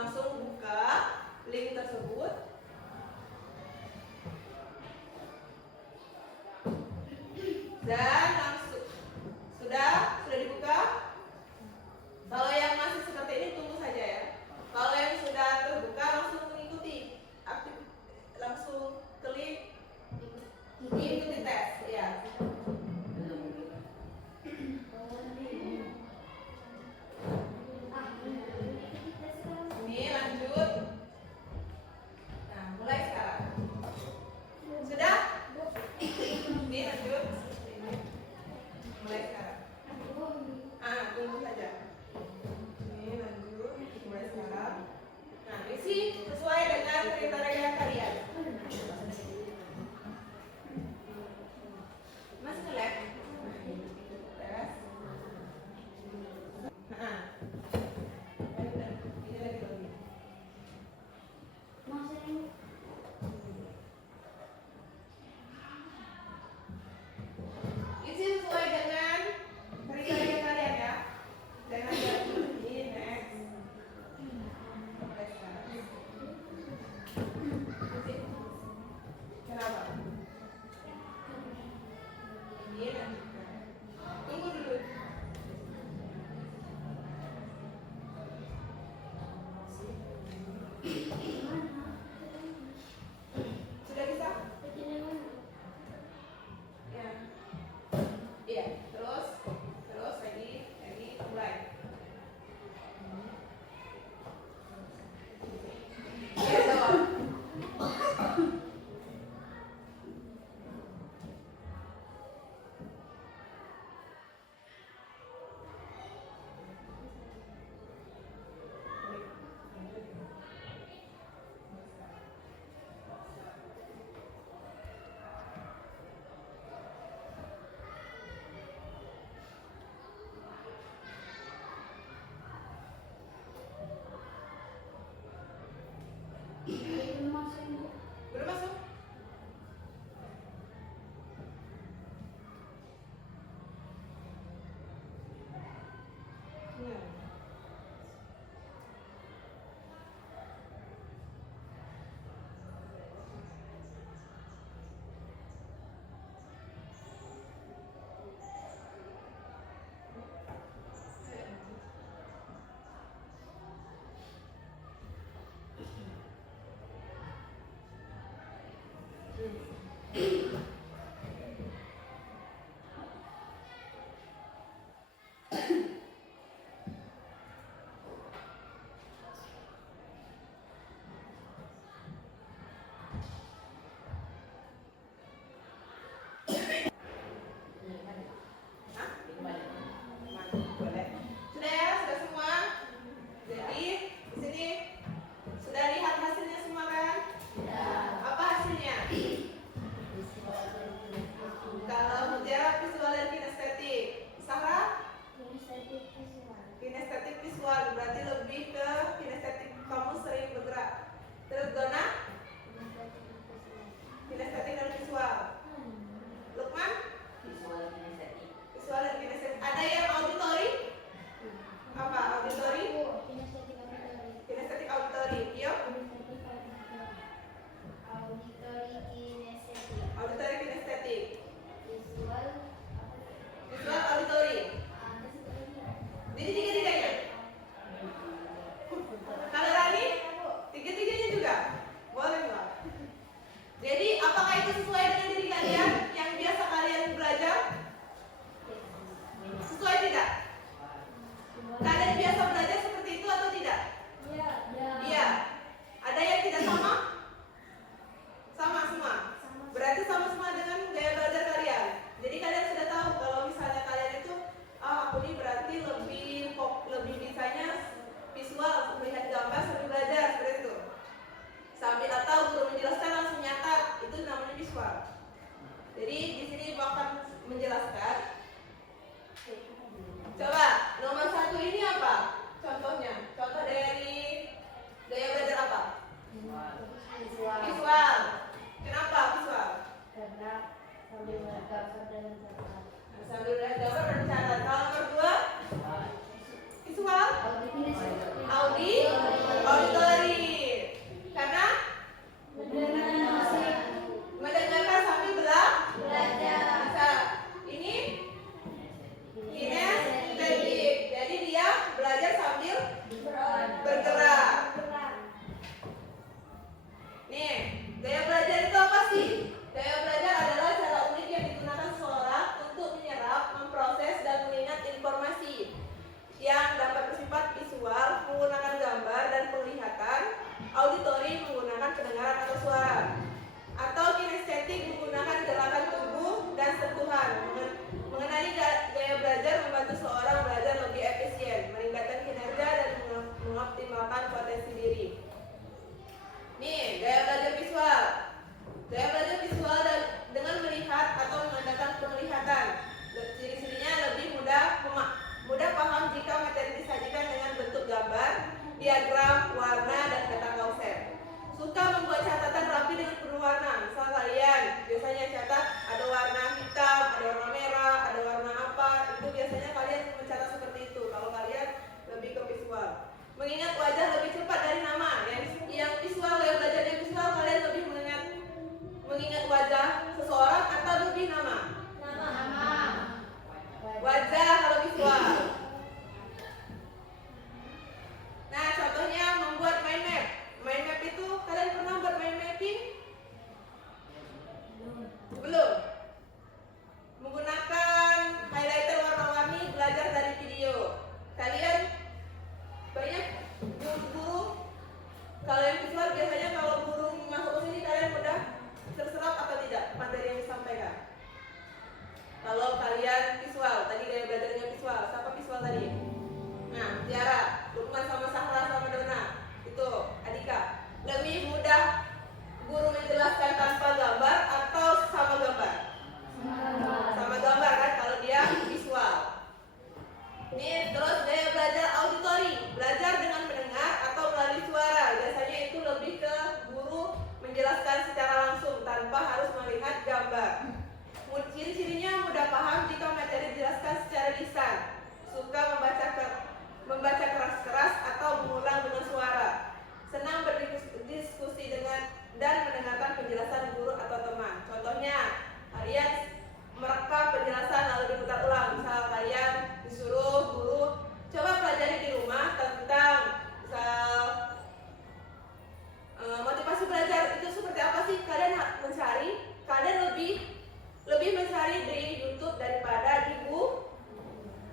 langsung buka link tersebut. Dan langsung sudah dibuka. Kalau yang masih seperti ini tunggu saja ya. Kalau yang sudah terbuka langsung mengikuti, langsung klik ikuti tes ya. Ini lanjut. Nah, mulai sekarang. Sudah? Ini lanjut. Mulai sekarang. Tunggu saja. Ini lanjut. Mulai sekarang. Nah, isi sesuai dengan kriteria kalian. Masih nge-lag? Tes. Ini lagi lagi. Isi sesuai dengan kriteria kalian ya. Jangan ini next. Oke, sekarang. Kenapa? Ini lanjutkan. Tunggu dulu. Sudah bisa? Ya. Iya, terus lagi mulai. Ya, jawab. Belum masuk? Ya. Boleh. Sudah ya, sudah semua. Jadi di sini sudah lihat hasilnya semua kan? Apa hasilnya? Kalau menjawab visual dan kinestetik, Sarah? Kinestetik visual berarti lebih ke kinestetik, kamu sering bergerak. Terus Dona? Kinestetik dan visual. Lukman? Visual dan kinestetik. Ada yang auditori? Apa auditori? Kinestetik auditori. Yo? Auditori kinestetik. Visual auditori. Jadi tiga-tiganya. Kalau Rani? Tiga-tiganya juga. Boleh nggak? Jadi apakah itu sesuai dengan diri kalian yang biasa kalian belajar? Sesuai tidak? Kalian biasa belajar seperti itu atau tidak? Iya. Ada yang tidak sama? Sama semua. Berarti sama-sama dengan gaya belajar kalian. Jadi kalian sudah tahu kalau misalnya kalian itu, aku ini berarti lebih bisanya visual, melihat gambar sambil belajar seperti itu. Sambil atau guru menjelaskan langsung nyatat, itu namanya visual. Jadi di sini Ibu akan menjelaskan. Coba nomor 1 ini apa? Contohnya, contoh dari gaya belajar apa? Visual. Kenapa visual? Karena sambil melihat gambar dan mencatat. Sambil melihat gambar dan mencatat. Kalau nomor 2? Visual? Auditori. Ini terus gaya belajar auditori, belajar dengan mendengar atau melalui suara. Biasanya itu lebih ke guru menjelaskan secara langsung tanpa harus melihat gambar. Ciri-cirinya mudah paham jika materi dijelaskan secara lisan, suka membaca keras-keras atau mengulang dengan suara, senang berdiskusi dengan dan mendengarkan penjelasan guru atau teman. Contohnya, kalian merekam penjelasan lalu diputar ulang. Misal kalian disuruh guru coba pelajari di rumah tentang misal motivasi belajar itu seperti apa sih? Kalian mencari, kalian lebih mencari di YouTube daripada di buku.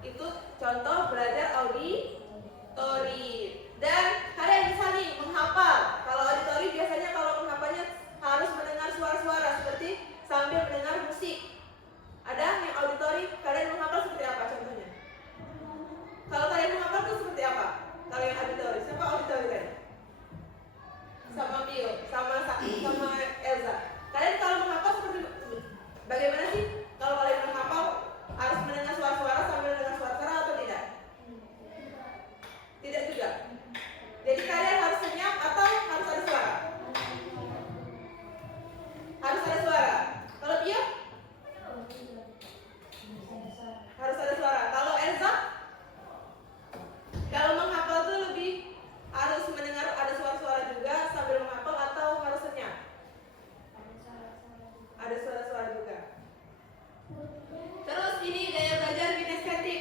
Itu contoh belajar auditori. Dan kalian bisa nih menghafal. Kalau auditori biasanya kalau menghafalnya harus mendengar suara-suara seperti sambil mendengar musik. Ada yang auditori, kalian menghafal seperti apa contohnya? Kalau kalian menghafal itu seperti apa? Kalau yang auditori, siapa auditori tadi? Sama Pio, sama Elza. Kalian kalau menghafal seperti bagaimana sih? Kalau kalian menghafal harus mendengar suara-suara sambil mendengar suara-suara atau tidak? Tidak juga. Jadi kalian harus senyap atau harus ada suara? Harus ada suara. Kalau Pio? Harus ada suara. Kalau Elza? Kalau menghafal itu lebih harus mendengar ada suara-suara juga sambil menghafal atau harus senyap? Ada suara-suara juga. Terus ini gaya belajar kinestetik,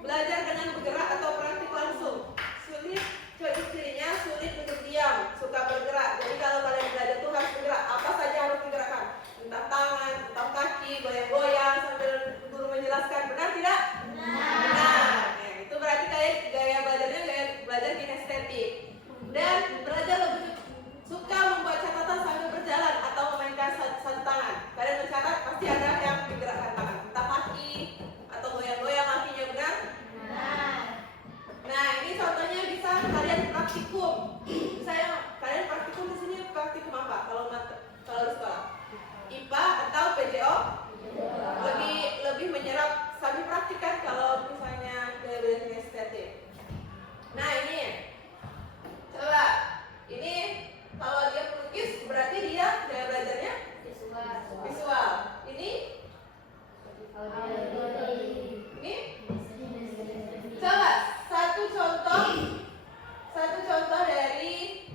belajar dengan bergerak atau praktik langsung. Cirinya sulit untuk diam, suka bergerak. Jadi kalau kalian belajar tuh harus bergerak. Apa saja harus digerakkan? Entah tangan, entah kaki, goyang-goyang sambil guru menjelaskan. Benar tidak? Benar. Nah, itu berarti kayak gaya belajarnya gaya belajar kinestetik. Dan belajar lebih suka membuat catatan sambil berjalan atau memainkan satu tangan. Kalian mencatat pasti ada yang digerakkan tangan, entah kaki atau goyang-goyang kakinya, benar? Nah, ini contohnya bisa kalian praktikum. Saya kalian praktikum di sini praktikum apa? Kalau di sekolah, IPA atau PJO? Lebih menyerap sambil praktikan kalau misalnya gaya belajar kinestetik. Nah, ini coba ini kalau dia pelukis berarti dia gaya belajarnya visual. Ini coba satu contoh dari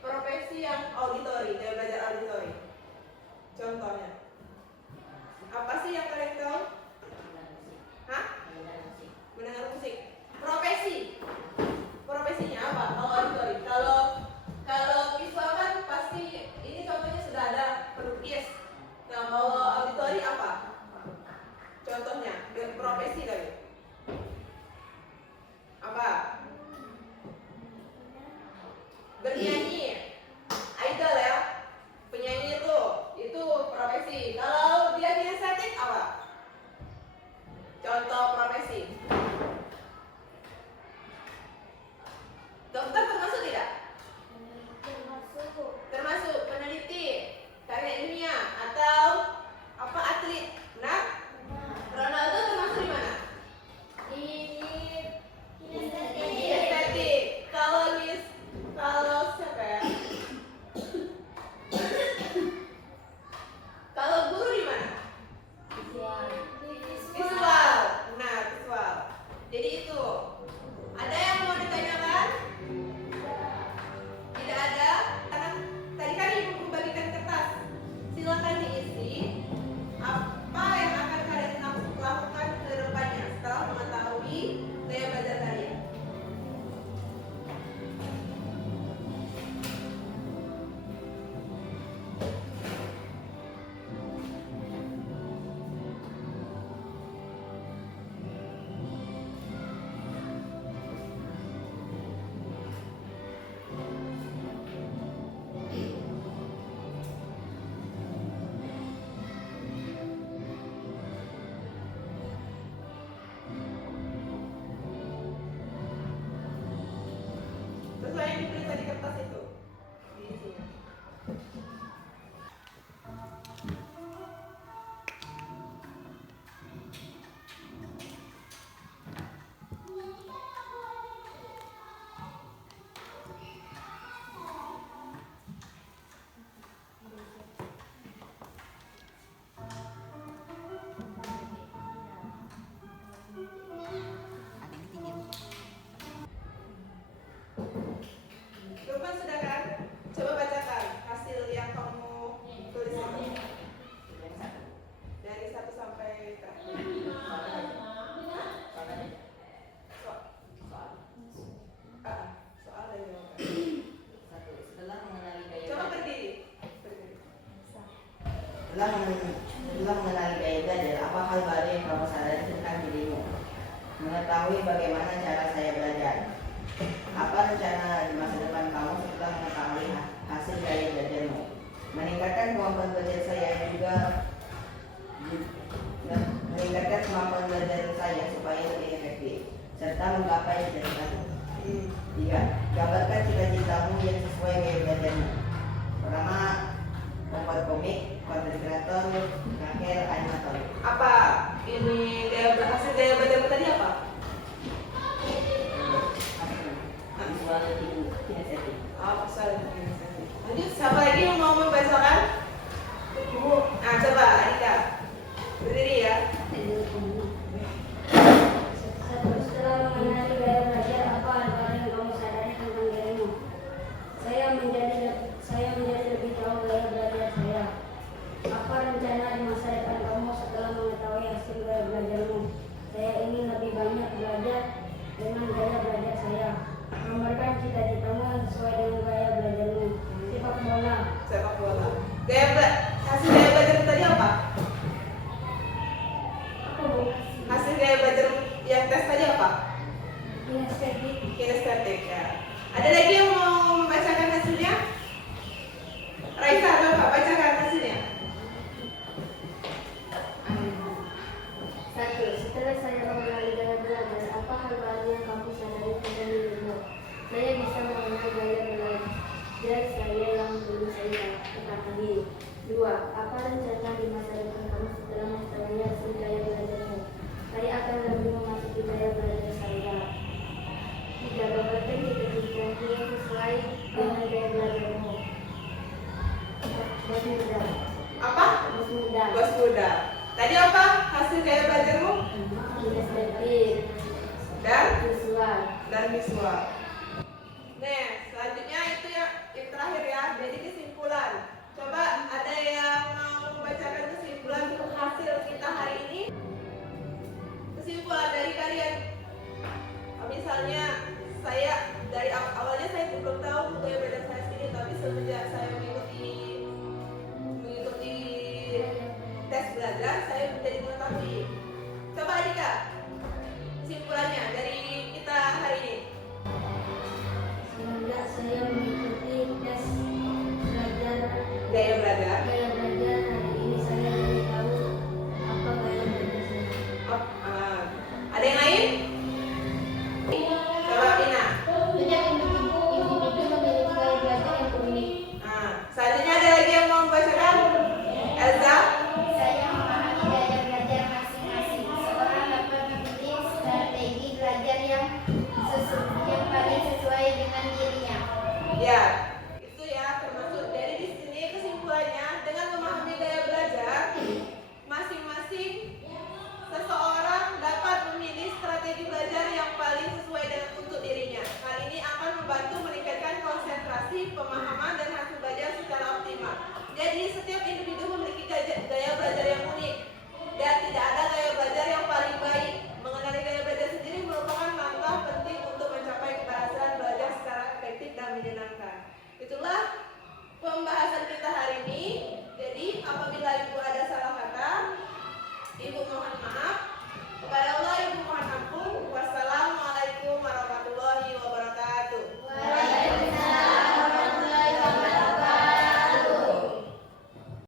profesi yang auditori, gaya belajar auditori. Contohnya apa sih yang kalian tahu? Hah? Mendengar musik. Profesinya apa? Kalau auditori, kalau visual kan pasti ini contohnya sudah ada pelukis. Nah, kalau auditori apa? Contohnya profesi tadi. Apa? Bernyanyi. Idol ya. Penyanyi itu profesi. Kalau dia kinestetik apa? Contoh profesi. Dokter termasuk tidak? Termasuk peneliti, karya ilmiah atau apa atlet. Benar? Ronaldo termasuk di mana? Kinestetik. Kalau siapa ya? Kalau guru di mana? Visual. Nah, visual. yang kamu sadari tentang dirimu. Mengetahui bagaimana cara saya belajar. Apa rencana di masa depan kamu setelah mengetahui hasil gaya belajarmu? Meningkatkan kemampuan belajar saya juga meningkatkan kemampuan belajar saya supaya lebih efektif serta menggapai cita-citamu. 3. Gambarkan cita-citamu yang sesuai gaya belajarmu. Pertama, membuat komik, konten kreator, terakhir animator. Apa ini hasil gaya belajarmu tadi apa? Visual kinestetik. Lanjut, siapa lagi yang mau membacakan? Nah, coba Adika berdiri ya. Setelah mengenali gaya belajar, apa hal yang kamu sadari tentang dirimu? Saya menjadi lebih tahu gaya belajar saya. Apa rencana di masa depan kamu setelah mengetahui hasil gaya belajarmu? Saya ingin lebih banyak belajar dengan gaya belajar saya. Gambarkan cita-citamu sesuai dengan gaya belajarmu. Sepak bola. Sepak bola. Hasil gaya belajar tadi apa? Hasil gaya belajar yang tes tadi apa? Kinestetik ya. Ada lagi yang mau membacakan hasilnya? Raisa, coba bacakan hasilnya. 1. Setelah saya mengenali gaya belajar, apa hal baru yang kamu sadari tentang dirimu? Saya bisa mengenal gaya belajar saya yang belum saya ketahui. 2. Apa rencana di masa depan kamu setelah mengetahui hasil gaya belajarmu? Saya akan lebih memasuki gaya belajar saya. 3. Gambarkan cita-citamu yang sesuai dengan gaya belajarmu. Bos muda. Apa? Bos muda. Bos muda. Tadi apa hasil gaya belajarmu? Kinestetik. Dan Visual. visual. Nah, selanjutnya itu yang terakhir ya. Jadi kesimpulan. Coba ada yang mau membacakan kesimpulan untuk hasil kita hari ini? Kesimpulan dari kalian. Misalnya saya dari awalnya saya belum tahu gaya belajar saya sendiri, tapi semenjak saya mengikuti tes belajar, saya menjadi mengetahui. Coba Adika, kesimpulan